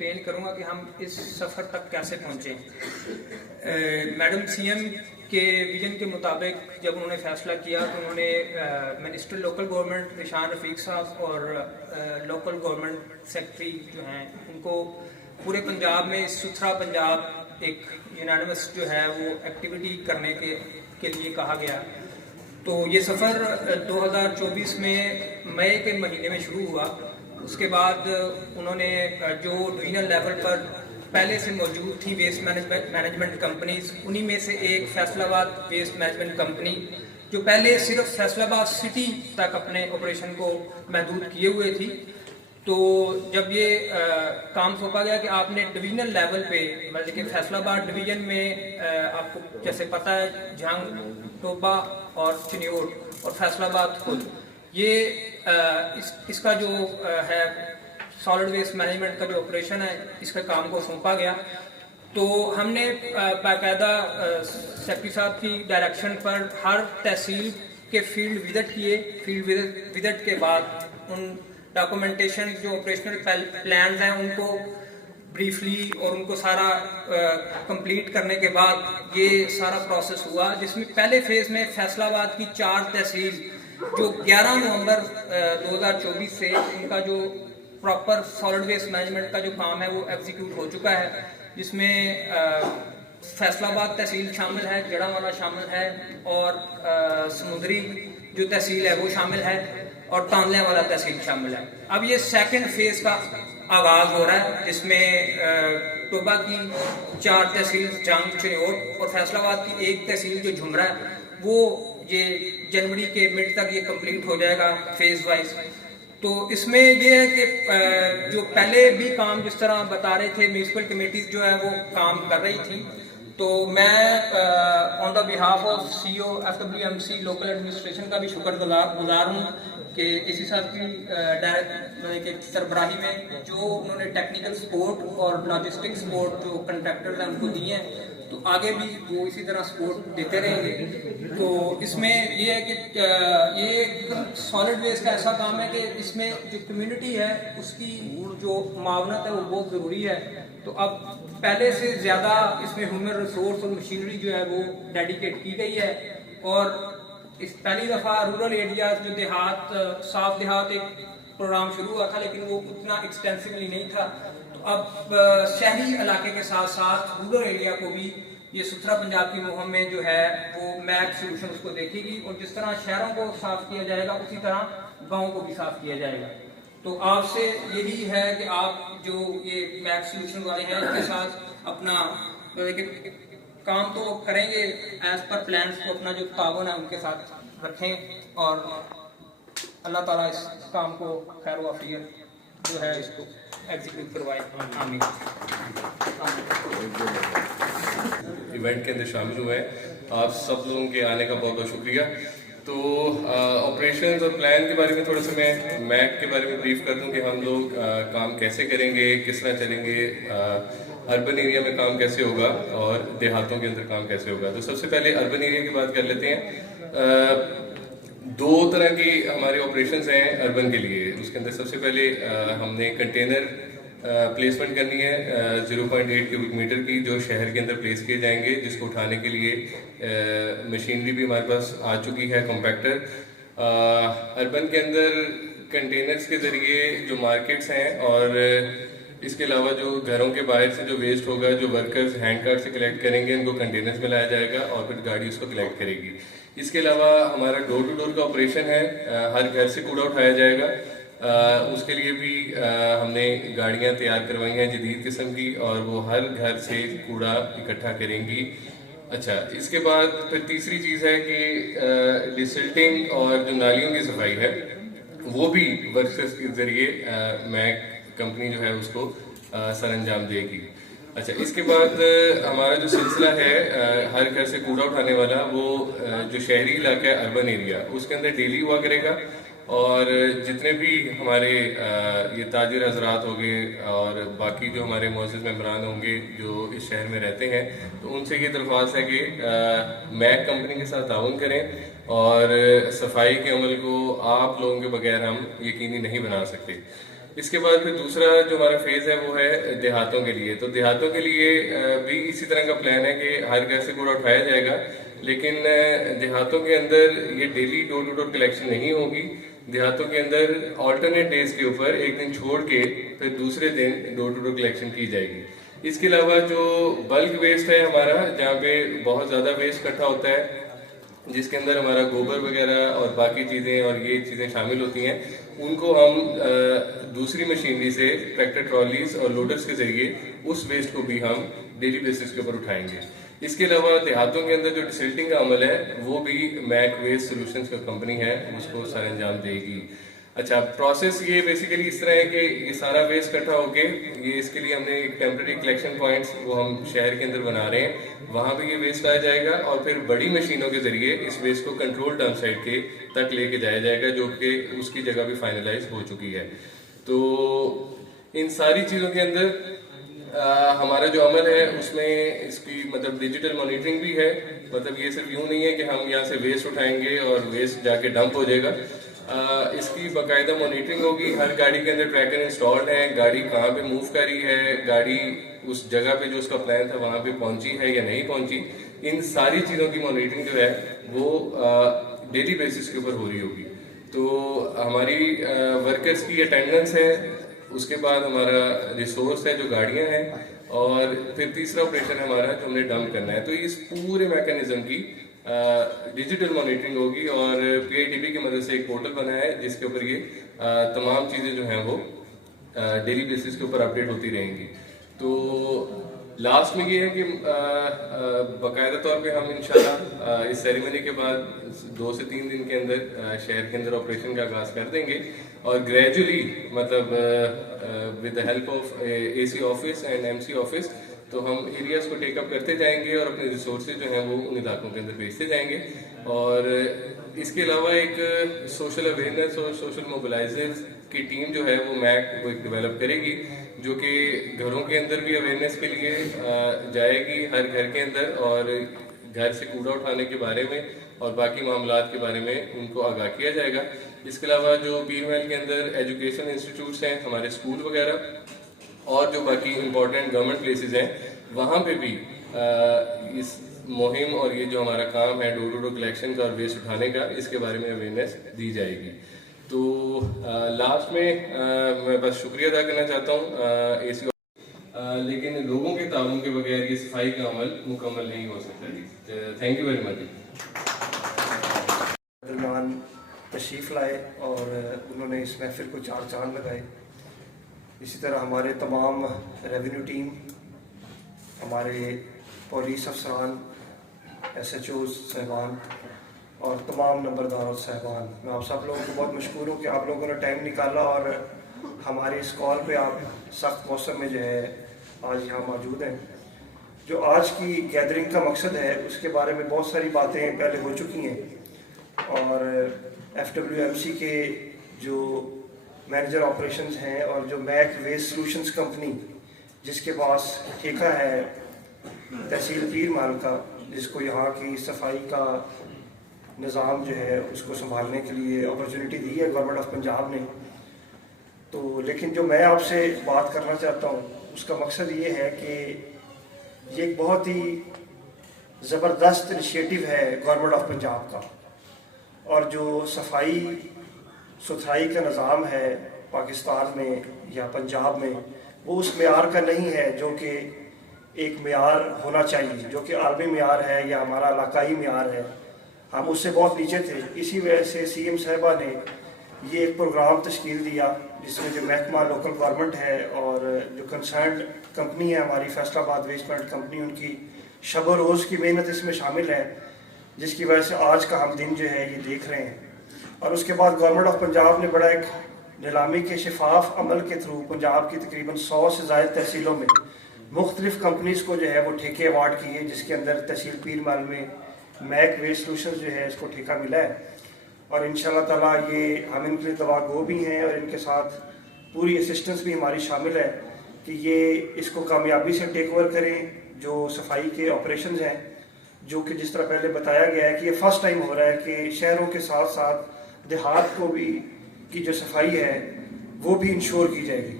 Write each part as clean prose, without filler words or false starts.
Explain کروں گا کہ ہم اس سفر تک کیسے پہنچے. میڈم سی ایم کے ویژن کے مطابق جب انہوں نے فیصلہ کیا تو انہوں نے منسٹر لوکل گورنمنٹ ریشان رفیق صاحب اور لوکل گورنمنٹ سیکرٹری جو ہیں ان کو پورے پنجاب میں ستھرا پنجاب ایک یونانیمس جو ہے وہ ایکٹیویٹی کرنے کے لیے کہا گیا. تو یہ سفر 2024 میں مئی کے مہینے میں شروع ہوا. اس کے بعد انہوں نے جو ڈویژنل لیول پر پہلے سے موجود تھی ویسٹ مینجمنٹ کمپنیز, انہی میں سے ایک فیصل آباد ویسٹ مینجمنٹ کمپنی جو پہلے صرف فیصل آباد سٹی تک اپنے آپریشن کو محدود کیے ہوئے تھی, تو جب یہ کام سونپا گیا کہ آپ نے ڈویژنل لیول پہ مطلب کہ فیصل آباد ڈویژن میں آپ کو جیسے پتہ ہے جھنگ, ٹوبا اور چنیوٹ اور فیصل آباد خود, یہ اس کا جو ہے سالڈ ویسٹ مینجمنٹ کا جو آپریشن ہے اس کے کام کو سونپا گیا. تو ہم نے باقاعدہ سیکرٹری صاحب کی ڈائریکشن پر ہر تحصیل کے فیلڈ وزٹ کیے. فیلڈ وزٹ کے بعد ان ڈاکومنٹیشن جو آپریشنل پلانز ہیں ان کو بریفلی اور ان کو سارا کمپلیٹ کرنے کے بعد یہ سارا پروسیس ہوا, جس میں پہلے فیز میں فیصل آباد کی 4 تحصیل جو 11 نومبر 2024 سے ان کا جو پراپر سالڈ ویسٹ مینجمنٹ کا جو کام ہے وہ ایگزیکیوٹ ہو چکا ہے, جس میں فیصل آباد تحصیل شامل ہے, جڑا والا شامل ہے اور سمندری جو تحصیل ہے وہ شامل ہے اور تانلے والا تحصیل شامل ہے. اب یہ سیکنڈ فیز کا آغاز ہو رہا ہے جس میں ٹوبا کی 4 تحصیل جنگ, چنیوٹ اور فیصل آباد کی 1 تحصیل جو جھمرا ہے وہ یہ جنوری کے مڈ تک یہ کمپلیٹ ہو جائے گا فیز وائز. تو اس میں یہ ہے کہ جو پہلے بھی کام جس طرح بتا رہے تھے میونسپل کمیٹیز جو ہے وہ کام کر رہی تھی, تو میں on the behalf of C O FWMC local administration کا بھی شکر گزار ہوں کہ اے سی صاحب کی سربراہی میں جو انہوں نے ٹیکنیکل سپورٹ اور لاجسٹک سپورٹ جو کنٹریکٹرز ہیں ان کو دیے ہیں, تو آگے بھی وہ اسی طرح سپورٹ دیتے رہیں گے. تو اس میں یہ ہے کہ یہ سالڈ ویسٹ کا ایسا کام ہے کہ اس میں جو کمیونٹی ہے اس کی جو معاونت ہے وہ بہت ضروری ہے. تو اب پہلے سے زیادہ اس میں ہیومن ریسورس اور مشینری جو ہے وہ ڈیڈیکیٹ کی گئی ہے, اور اس پہلی دفعہ رورل ایریاز جو دیہات صاف دیہات ایک پروگرام شروع ہوا تھا لیکن وہ اتنا ایکسٹینسولی نہیں تھا. تو اب شہری علاقے کے ساتھ ساتھ رورل ایریا کو بھی یہ ستھرا پنجاب کی مہم میں جو ہے وہ میک سولوشن اس کو دیکھے گی, اور جس طرح شہروں کو صاف کیا جائے گا اسی طرح گاؤں کو بھی صاف کیا جائے گا. تو آپ سے یہی ہے کہ آپ جو یہ میک سولوشن والے ہیں ان کے ساتھ اپنا کام تو کریں گے ایز پر پلانس کو, اپنا جو تعاون ہے ان کے ساتھ رکھیں اور اللہ تعالیٰ اس کام کو خیر و عافیت جو ہے اس کو ایگزیکیوٹ کروائے. آمین. ایونٹ کے اندر شامل ہوئے ہیں, آپ سب لوگوں کے آنے کا بہت بہت شکریہ. تو آپریشنز اور پلان کے بارے میں تھوڑا سا میں میک کے بارے میں بریف کر دوں کہ ہم لوگ کام کیسے کریں گے, کس طرح چلیں گے, اربن ایریا میں کام کیسے ہوگا اور دیہاتوں کے اندر کام کیسے ہوگا. تو سب سے پہلے اربن ایریا کی بات کر لیتے ہیں. 2 طرح کی ہمارے آپریشنز ہیں اربن کے لیے. اس کے اندر سب سے پہلے ہم نے کنٹینر پلیسمنٹ کرنی ہے 0.8 کیوبک میٹر کی, جو شہر کے اندر پلیس کیے جائیں گے, جس کو اٹھانے کے لیے مشینری بھی ہمارے پاس آ چکی ہے, کمپیکٹر. اربن کے اندر کنٹینرز کے ذریعے جو مارکیٹس ہیں اور اس کے علاوہ جو گھروں کے باہر سے جو ویسٹ ہوگا, جو ورکرز ہینڈ کارٹ سے کلیکٹ کریں گے, ان کو کنٹینرز میں لایا جائے گا اور پھر گاڑی اس کو کلیکٹ کرے گی. اس کے علاوہ ہمارا ڈور ٹو ڈور کا آپریشن ہے, ہر گھر سے کوڑا اٹھایا جائے گا. اس کے لیے بھی ہم نے گاڑیاں تیار کروائی ہیں جدید قسم کی, اور وہ ہر گھر سے کوڑا اکٹھا کریں گی. اچھا, اس کے بعد پھر تیسری چیز ہے کہ ڈسلٹنگ اور جو نالیوں کی صفائی ہے وہ بھی ورکرز کے ذریعے میک کمپنی جو ہے اس کو سر انجام دے گی. اچھا, اس کے بعد ہمارا جو سلسلہ ہے ہر گھر سے کوڑا اٹھانے والا, وہ جو شہری علاقہ ہے اربن ایریا, اس کے اندر ڈیلی ہوا کرے گا. اور جتنے بھی ہمارے یہ تاجر حضرات ہوں گے اور باقی جو ہمارے معزز ممبران ہوں گے جو اس شہر میں رہتے ہیں, تو ان سے یہ درخواست ہے کہ میک کمپنی کے ساتھ تعاون کریں, اور صفائی کے عمل کو آپ لوگوں کے بغیر ہم یقینی نہیں بنا سکتے. اس کے بعد پھر دوسرا جو ہمارا فیز ہے وہ ہے دیہاتوں کے لیے. تو دیہاتوں کے لیے بھی اسی طرح کا پلان ہے کہ ہر گھر سے کوڑا اٹھایا جائے گا, لیکن دیہاتوں کے اندر یہ daily door to door collection نہیں ہوگی. دیہاتوں کے اندر آلٹرنیٹ ڈیز کے اوپر ایک دن چھوڑ کے پھر دوسرے دن ڈور ٹو ڈور کلیکشن کی جائے گی. اس کے علاوہ جو بلک ویسٹ ہے ہمارا, جہاں پہ بہت زیادہ ویسٹ اکٹھا ہوتا ہے, جس کے اندر ہمارا گوبر وغیرہ اور باقی چیزیں اور یہ چیزیں شامل ہوتی ہیں, ان کو ہم دوسری مشینری سے ٹریکٹر ٹرالیز اور لوڈرز کے ذریعے اس ویسٹ کو بھی ہم ڈیلی بیسس کے اوپر اٹھائیں گے. اس کے علاوہ دیہاتوں کے اندر جو ڈسلٹنگ کا عمل ہے وہ بھی میک ویسٹ سولوشنز کا کمپنی ہے اس کو سر انجام دے گی. اچھا, پروسیس یہ بیسیکلی اس طرح ہے کہ یہ سارا ویسٹ اکٹھا ہو کے یہ اس کے لیے ہم نے ایک ٹیمپرری کلیکشن پوائنٹس وہ ہم شہر کے اندر بنا رہے ہیں, وہاں پہ یہ ویسٹ آیا جائے گا اور پھر بڑی مشینوں کے ذریعے اس ویسٹ کو کنٹرول ڈمپ سائٹ کے تک لے کے جایا جائے گا, جو کہ اس کی جگہ بھی فائنلائز ہو چکی ہے. تو ان ساری چیزوں کے اندر ہمارا جو عمل ہے اس میں اس کی مطلب ڈیجیٹل مانیٹرنگ بھی ہے. مطلب یہ صرف یوں نہیں ہے کہ ہم یہاں سے ویسٹ اٹھائیں گے اور ویسٹ جا کے ڈمپ ہو جائے گا. اس کی باقاعدہ مانیٹرنگ ہوگی. ہر گاڑی کے اندر ٹریکر انسٹالڈ ہے, گاڑی کہاں پہ موو کری ہے, گاڑی اس جگہ پہ جو اس کا پلان تھا وہاں پہ پہنچی ہے یا نہیں پہنچی, ان ساری چیزوں کی مانیٹرنگ جو ہے وہ ڈیلی بیسس کے اوپر ہو رہی ہوگی. تو ہماری ورکرز کی اٹینڈنس ہے, اس کے بعد ہمارا ریسورس ہے جو گاڑیاں ہیں, اور پھر تیسرا آپریشن ہے ہمارا جو ہم نے ڈمپ کرنا ہے. تو اس پورے میکانزم کی ڈیجیٹل مانیٹرنگ ہوگی, اور پی آئی ٹی بی کی مدد سے ایک پورٹل بنا ہے جس کے اوپر یہ تمام چیزیں جو ہیں وہ ڈیلی بیسس کے اوپر اپڈیٹ ہوتی رہیں گی. تو لاسٹ میں یہ ہے کہ باقاعدہ طور پہ ہم انشاءاللہ اس سیریمنی کے بعد 2 سے 3 دن کے اندر شہر کے اندر آپریشن کا آغاز کر دیں گے, اور گریجولی مطلب with the help of A C office and M C office تو ہم ایریاز کو ٹیک اپ کرتے جائیں گے اور اپنے ریسورسز جو ہیں وہ ان علاقوں کے اندر بھیجتے جائیں گے. اور اس کے علاوہ ایک سوشل اویئرنیس اور سوشل موبلائزرز کی ٹیم جو ہے وہ میک وہ ایک ڈیولپ کرے گی, جو کہ گھروں کے اندر بھی اویئرنیس کے لیے جائے گی, ہر گھر کے اندر, اور گھر سے کوڑا اٹھانے کے بارے میں اور باقی معاملات کے بارے میں ان کو آگاہ کیا جائے گا. اس کے علاوہ جو پیر محل کے اندر ایجوکیشن انسٹیٹیوٹس ہیں, ہمارے اسکول وغیرہ اور جو باقی امپورٹنٹ گورنمنٹ پلیسز ہیں, وہاں پہ بھی اس مہم اور یہ جو ہمارا کام ہے ڈور ٹو ڈور کلیکشن کا اور ویسٹ اٹھانے کا, اس کے بارے میں اویئرنیس دی جائے گی. تو لاسٹ میں میں بس شکریہ ادا کرنا چاہتا ہوں اے سی, لیکن لوگوں کے تعاون کے بغیر یہ صفائی کا عمل مکمل نہیں ہو سکتا. Thank you very much. درمیان تشریف لائے اور انہوں نے اس محفل کو 4 چاند لگائے. اسی طرح ہمارے تمام ریونیو ٹیم, ہمارے پولیس افسران, ایس ایچ اوز صاحبان اور تمام نمبردار صاحبان, میں آپ سب لوگوں کو بہت مشکور ہوں کہ آپ لوگوں نے ٹائم نکالا اور ہماری اس کال پہ آپ سخت موسم میں جو ہے آج یہاں موجود ہیں. جو آج کی گیدرنگ کا مقصد ہے اس کے بارے میں بہت ساری باتیں پہلے ہو چکی ہیں, اور ایف ڈبلیو ایم سی کے جو مینیجر آپریشنز ہیں اور جو میک ویسٹ سولوشنز کمپنی جس کے پاس ٹھیکہ ہے تحصیل پیر محل کا, جس کو یہاں کی صفائی کا نظام جو ہے اس کو سنبھالنے کے لیے اپرچونٹی دی ہے گورنمنٹ آف پنجاب نے. تو لیکن جو میں آپ سے بات کرنا چاہتا ہوں اس کا مقصد یہ ہے کہ یہ ایک بہت ہی زبردست انیشیٹو ہے گورنمنٹ آف پنجاب کا, اور جو صفائی ستھرائی کا نظام ہے پاکستان میں یا پنجاب میں وہ اس معیار کا نہیں ہے جو کہ ایک معیار ہونا چاہیے, جو کہ عالمی معیار ہے یا ہمارا علاقائی معیار ہے. ہم اس سے بہت نیچے تھے. اسی وجہ سے سی ایم صاحبہ نے یہ ایک پروگرام تشکیل دیا جس میں جو محکمہ لوکل گورنمنٹ ہے اور جو کنسرنڈ کمپنی ہے ہماری فیصل آباد ویسٹ مینجمنٹ کمپنی, ان کی شب و روز کی محنت اس میں شامل ہے, جس کی وجہ سے آج کا ہم دن جو ہے یہ دیکھ رہے ہیں. اور اس کے بعد گورنمنٹ آف پنجاب نے بڑا ایک نیلامی کے شفاف عمل کے تھرو پنجاب کی تقریباً 100 سے زائد تحصیلوں میں مختلف کمپنیز کو جو ہے وہ ٹھیکے ایوارڈ کیے, جس کے اندر تحصیل پیر محل میں میک ویسٹ سولوشنز جو ہے اس کو ٹھیکہ ملا ہے. اور انشاءاللہ تعالیٰ یہ ہم ان کے لیے دعا گو بھی ہیں, اور ان کے ساتھ پوری اسسٹنس بھی ہماری شامل ہے کہ یہ اس کو کامیابی سے ٹیک اوور کریں. جو صفائی کے آپریشنز ہیں, جو کہ جس طرح پہلے بتایا گیا ہے کہ یہ فرسٹ ٹائم ہو رہا ہے کہ شہروں کے ساتھ ساتھ دیہات کو بھی کی جو صفائی ہے وہ بھی انشور کی جائے گی،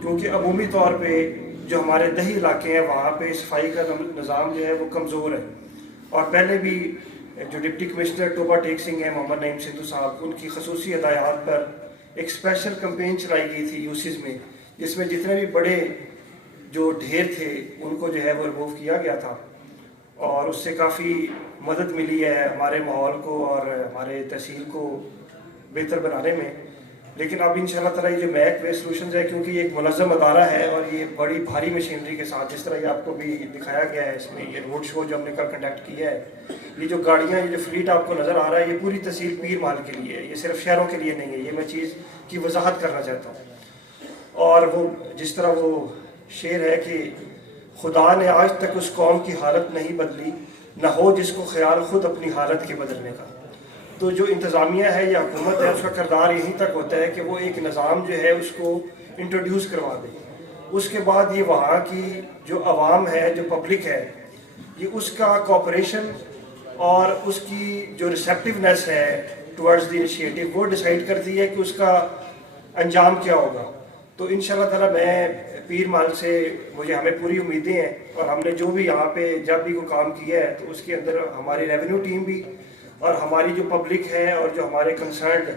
کیونکہ عمومی طور پہ جو ہمارے دیہی علاقے ہیں وہاں پہ صفائی کا نظام جو ہے وہ کمزور ہے. اور پہلے بھی جو ڈپٹی کمشنر ٹوبا ٹیک سنگھ ہیں محمد نعیم سندھو صاحب، ان کی خصوصی ہدایات پر ایک اسپیشل کمپین چلائی گئی تھی یوسیز میں، جس میں جتنے بھی بڑے جو ڈھیر تھے ان کو جو ہے وہ ریموو کیا گیا تھا، اور اس سے کافی مدد ملی ہے ہمارے ماحول کو اور ہمارے تحصیل کو بہتر بنانے میں. لیکن اب انشاءاللہ تعالیٰ یہ جو میک ویسٹ سولوشنز ہے، کیونکہ یہ ایک منظم ادارہ ہے اور یہ بڑی بھاری مشینری کے ساتھ، جس طرح یہ آپ کو بھی دکھایا گیا ہے اس میں یہ روڈ شو جو ہم نے کل کنڈکٹ کیا ہے، یہ جو گاڑیاں یہ جو فلیٹ آپ کو نظر آ رہا ہے یہ پوری تحصیل پیر مال کے لیے ہے، یہ صرف شہروں کے لیے نہیں ہے. یہ میں چیز کی وضاحت کرنا چاہتا ہوں. اور وہ جس طرح وہ شعر ہے کہ خدا نے آج تک اس قوم کی حالت نہیں بدلی، نہ ہو جس کو خیال خود اپنی حالت کے بدلنے کا. تو جو انتظامیہ ہے یا حکومت ہے اس کا کردار یہیں تک ہوتا ہے کہ وہ ایک نظام جو ہے اس کو انٹروڈیوس کروا دے. اس کے بعد یہ وہاں کی جو عوام ہے، جو پبلک ہے، یہ اس کا کوآپریشن اور اس کی جو ریسیپٹیونیس ہے ٹورڈز دی انیشیٹو وہ ڈیسائیڈ کرتی ہے کہ اس کا انجام کیا ہوگا. تو انشاءاللہ تعالیٰ میں پیر مال سے ہمیں پوری امیدیں ہیں، اور ہم نے جو بھی یہاں پہ جب بھی کوئی کام کیا ہے تو اس کے اندر ہماری ریونیو ٹیم بھی اور ہماری جو پبلک ہے اور جو ہمارے کنسرنڈ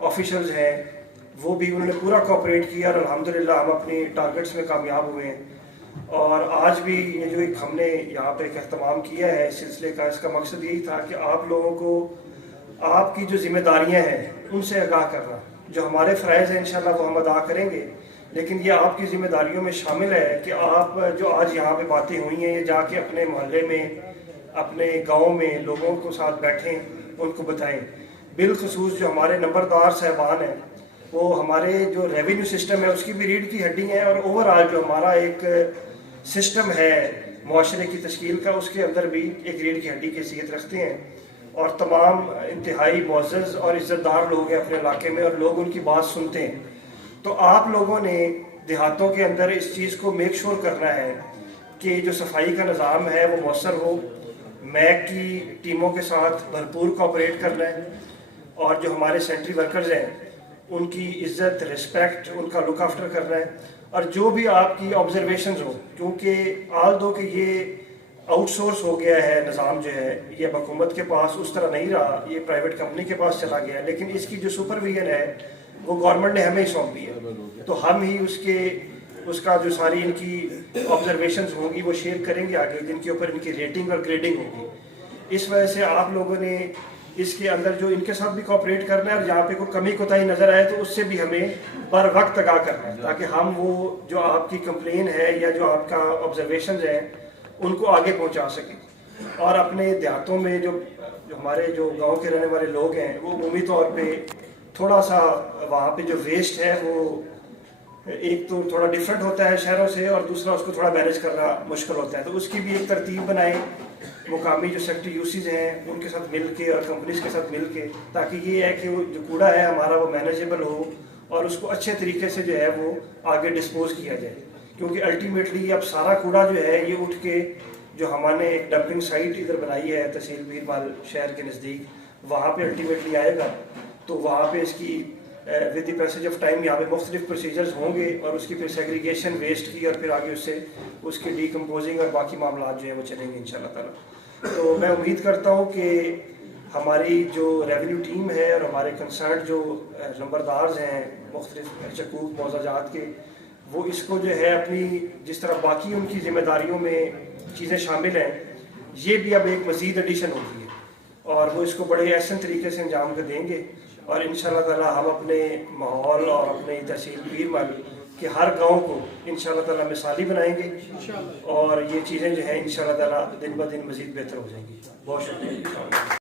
آفیشلز ہیں وہ بھی انہوں نے پورا کوآپریٹ کیا، اور الحمدللہ ہم اپنی ٹارگٹس میں کامیاب ہوئے ہیں. اور آج بھی یہ جو ایک ہم نے یہاں پہ ایک اہتمام کیا ہے اس سلسلے کا، اس کا مقصد یہی تھا کہ آپ لوگوں کو آپ کی جو ذمہ داریاں ہیں ان سے آگاہ کرنا. جو ہمارے فرائض ہیں انشاءاللہ وہ ہم ادا کریں گے، لیکن یہ آپ کی ذمہ داریوں میں شامل ہے کہ آپ جو آج یہاں پہ باتیں ہوئی ہیں یہ جا کے اپنے محلے میں، اپنے گاؤں میں لوگوں کو ساتھ بیٹھیں، ان کو بتائیں. بالخصوص جو ہمارے نمبردار صاحبان ہیں وہ ہمارے جو ریونیو سسٹم ہے اس کی بھی ریڑھ کی ہڈی ہیں، اور اوور آل جو ہمارا ایک سسٹم ہے معاشرے کی تشکیل کا اس کے اندر بھی ایک ریڑھ کی ہڈی کی حیثیت رکھتے ہیں. اور تمام انتہائی معزز اور عزت دار لوگ ہیں اپنے علاقے میں، اور لوگ ان کی بات سنتے ہیں. تو آپ لوگوں نے دیہاتوں کے اندر اس چیز کو میک شور کرنا ہے کہ جو صفائی کا نظام ہے وہ مؤثر ہو، میک کی ٹیموں کے ساتھ بھرپور کوآپریٹ کرنا ہے، اور جو ہمارے سینٹری ورکرز ہیں ان کی عزت، رسپیکٹ، ان کا لک آفٹر کرنا ہے. اور جو بھی آپ کی آبزرویشنز ہو، کیونکہ آل دو کہ یہ آؤٹ سورس ہو گیا ہے نظام جو ہے، یہ اب حکومت کے پاس اس طرح نہیں رہا، یہ پرائیویٹ کمپنی کے پاس چلا گیا، لیکن اس کی جو سپرویژن ہے وہ گورنمنٹ نے ہمیں ہی سونپی ہے. تو ہم ہی اس کا جو ساری ان کی آبزرویشنز ہوں گی وہ شیئر کریں گے آگے، جن کے اوپر ان کی ریٹنگ اور گریڈنگ ہوگی. اس وجہ سے آپ لوگوں نے اس کے اندر جو ان کے ساتھ بھی کوآپریٹ کرنا ہے، اور جہاں پہ کوئی کمی کوتاہی نظر آئے تو اس سے بھی ہمیں بر وقت آگاہ کرنا ہے، تاکہ ہم وہ جو آپ کی کمپلین ہے یا جو آپ کا آبزرویشنز ہیں ان کو آگے پہنچا سکیں. اور اپنے دیہاتوں میں جو ہمارے جو گاؤں کے رہنے والے لوگ ہیں وہ عمومی طور پہ تھوڑا سا وہاں پہ جو ویسٹ ہے وہ ایک تو تھوڑا ڈفرینٹ ہوتا ہے شہروں سے، اور دوسرا اس کو تھوڑا مینیج کرنا مشکل ہوتا ہے. تو اس کی بھی ایک ترتیب بنائیں مقامی جو سیکٹری یوسیز ہیں ان کے ساتھ مل کے اور کمپنیز کے ساتھ مل کے، تاکہ یہ ہے کہ وہ جو کوڑا ہے ہمارا وہ مینیجیبل ہو اور اس کو اچھے طریقے سے جو ہے وہ آگے ڈسپوز کیا جائے. کیونکہ الٹیمیٹلی اب سارا کوڑا جو ہے یہ اٹھ کے جو ہم نے ایک ڈمپنگ سائٹ ادھر بنائی ہے تحصیل پیر مال شہر کے نزدیک، وہاں پہ الٹیمیٹلی آئے گا. تو وہاں پہ اس کی with the passage of time یہاں پہ مختلف پروسیجرز ہوں گے، اور اس کی پھر سیگریگیشن ویسٹ کی، اور پھر آگے اس سے اس کی ڈیکمپوزنگ اور باقی معاملات جو ہیں وہ چلیں گے انشاءاللہ تعالیٰ. تو میں امید کرتا ہوں کہ ہماری جو ریونیو ٹیم ہے اور ہمارے کنسرنڈ جو نمبردارز ہیں مختلف حقوق معززات کے، وہ اس کو جو ہے اپنی جس طرح باقی ان کی ذمہ داریوں میں چیزیں شامل ہیں، یہ بھی اب ایک مزید ایڈیشن ہوتی ہے، اور وہ اس کو بڑے احسن طریقے سے انجام کر دیں گے. اور انشاءاللہ تعالیٰ ہم اپنے ماحول اور اپنے تحصیل پیر مال کے ہر گاؤں کو انشاءاللہ تعالیٰ مثالی بنائیں گے، اور یہ چیزیں جو ہیں انشاءاللہ تعالیٰ دن بہ دن مزید بہتر ہو جائیں گی. بہت شکریہ.